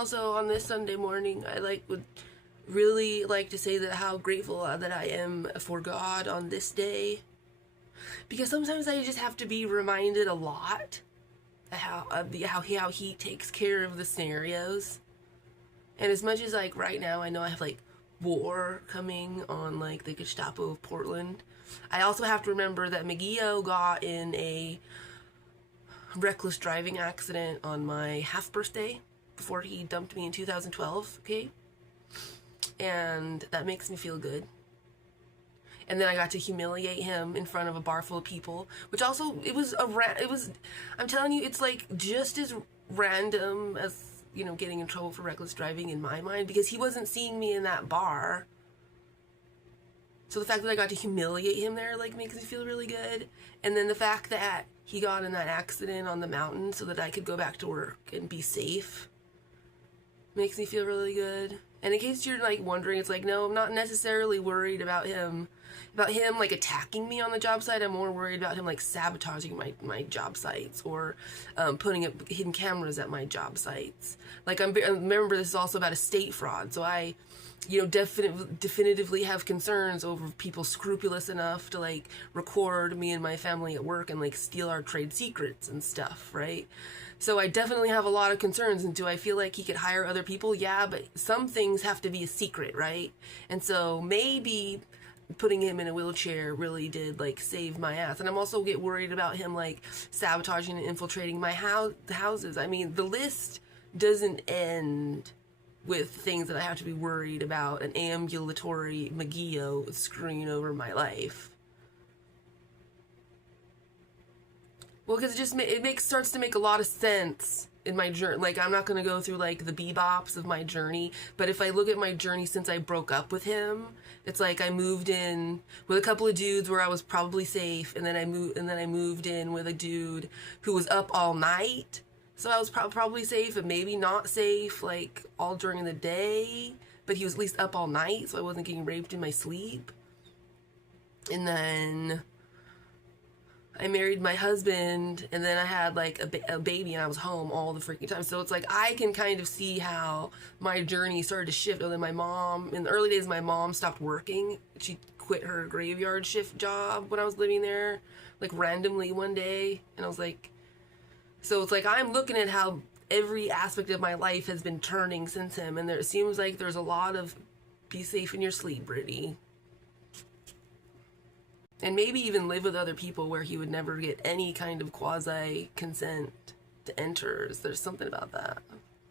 also on this Sunday morning, I would really like to say that how grateful that I am for God on this day, because sometimes I just have to be reminded a lot how he takes care of the scenarios. And as much as right now I know I have war coming on the Gestapo of Portland, I also have to remember that Magio got in a reckless driving accident on my half birthday before he dumped me in 2012, okay? And that makes me feel good. And then I got to humiliate him in front of a bar full of people, which also, I'm telling you, it's just as random as, getting in trouble for reckless driving in my mind, because he wasn't seeing me in that bar. So the fact that I got to humiliate him there, makes me feel really good. And then the fact that he got in that accident on the mountain so that I could go back to work and be safe makes me feel really good. And in case you're wondering, it's no, I'm not necessarily worried about him attacking me on the job site. I'm more worried about him sabotaging my job sites, or putting up hidden cameras at my job sites. Remember, this is also about estate fraud, so I definitively have concerns over people scrupulous enough to record me and my family at work and steal our trade secrets and stuff, right? So I definitely have a lot of concerns. And do I feel like he could hire other people? Yeah, but some things have to be a secret, right? And so maybe putting him in a wheelchair really did save my ass. And I'm also get worried about him sabotaging and infiltrating my houses. I mean, the list doesn't end with things that I have to be worried about an ambulatory Magio screwing over my life. Well, because it starts to make a lot of sense in my journey. I'm not going to go through the bebops of my journey, but if I look at my journey since I broke up with him, it's I moved in with a couple of dudes where I was probably safe, and then I moved in with a dude who was up all night. So I was probably safe, and maybe not safe, all during the day. But he was at least up all night, so I wasn't getting raped in my sleep. And then I married my husband, and then I had a baby, and I was home all the freaking time. So it's I can kind of see how my journey started to shift. And then my mom, in the early days, my mom stopped working. She quit her graveyard shift job when I was living there, randomly one day. And I was so it's I'm looking at how every aspect of my life has been turning since him, and it seems there's a lot of be safe in your sleep, Brittany. And maybe even live with other people where he would never get any kind of quasi-consent to enter. There's something about that.